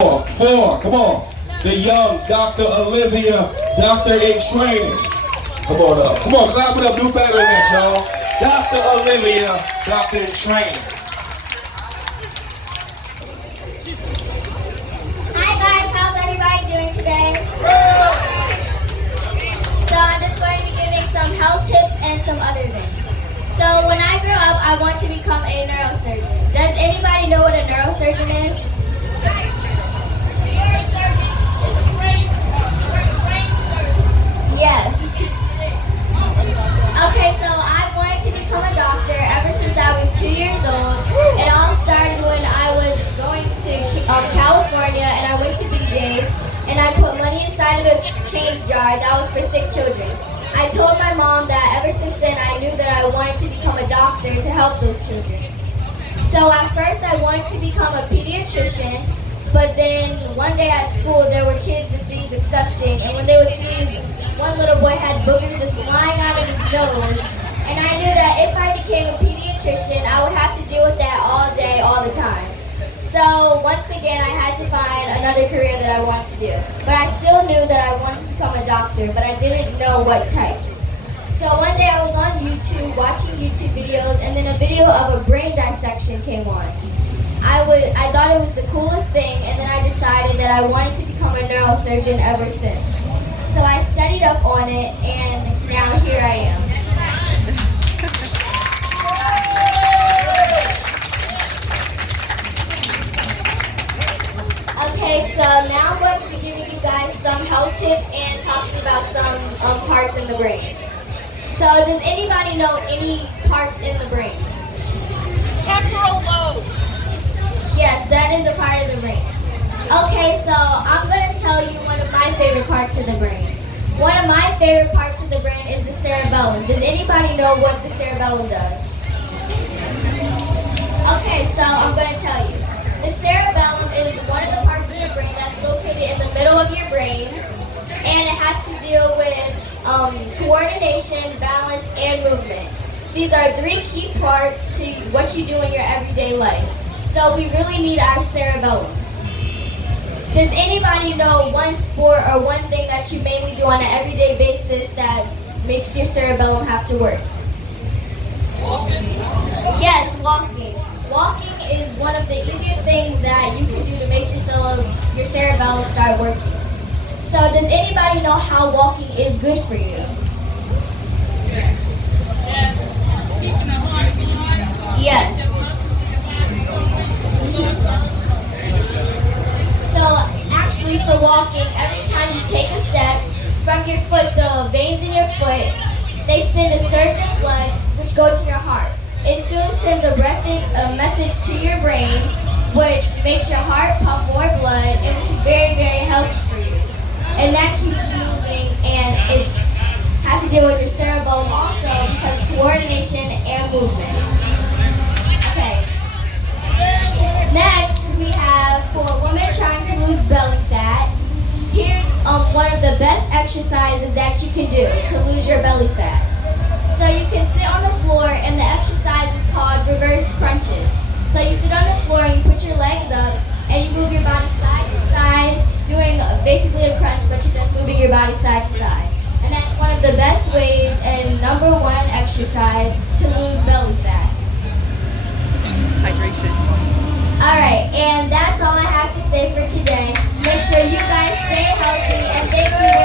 Four, come on. The young Dr. Olivia, doctor in training. Come on up. Come on, clap it up. Do better than that, y'all. Dr. Olivia, doctor in training. Hi guys, how's everybody doing today? So I'm just going to be giving some health tips and some other things. So when I grew up, I want to become a neurosurgeon. Does anybody know what a neurosurgeon is? Yes. Okay, so I wanted to become a doctor ever since I was 2 years old. It all started when I was going to California and I went to BJ's and I put money inside of a change jar that was for sick children. I told my mom that ever since then I knew that I wanted to become a doctor to help those children. So at first I wanted to become a pediatrician, but then one day at school there were kids just being disgusting, and when they would sneeze, one little boy had boogers just flying out of his nose, and I knew that if I became a pediatrician, I would have to deal with that all day, all the time. So once again, I had to find another career that I wanted to do. But I still knew that I wanted to become a doctor, but I didn't know what type. So one day I was on YouTube, watching YouTube videos, and then a video of a brain dissection came on. I thought it was the coolest thing, and then I decided that I wanted to become a neurosurgeon ever since. So I studied up on it, and now here I am. Okay, so now I'm going to be giving you guys some health tips and talking about some parts in the brain. So does anybody know any parts in the brain? Temporal lobe. Yes, that is a part of the brain. Okay, so I'm going to tell you one of my favorite parts of the brain. One of my favorite parts of the brain is the cerebellum. Does anybody know what the cerebellum does? Okay, so I'm going to tell you. The cerebellum is one of the parts of the brain that's located in the middle of your brain, and it has to deal with coordination, balance, and movement. These are three key parts to what you do in your everyday life. So we really need our cerebellum. Does anybody know one sport or one thing that you mainly do on an everyday basis that makes your cerebellum have to work? Walking. Yes, walking. Walking is one of the easiest things that you can do to make your cerebellum start working. So does anybody know how walking is good for you? Keeping the heart going. Yes. So actually for walking, every time you take a step from your foot, the veins in your foot, they send a surge of blood which goes to your heart. It soon sends a message to your brain which makes your heart pump more blood and which is very, very healthy for you. And that keeps you moving, and it has to deal with your cerebellum also because coordination and movement. Okay. Next, we have for women trying to lose belly fat. Here's one of the best exercises that you can do to lose your belly fat. So you can sit on the floor, and the exercise is called reverse crunches. So you sit on the floor and you put your legs up and you move your body side to side, doing basically a crunch, but you're just moving your body side to side. And that's one of the best ways and number one exercise to lose belly fat. Hydration. Alright, and that's all I have to say for today. Make sure you guys stay healthy, and thank you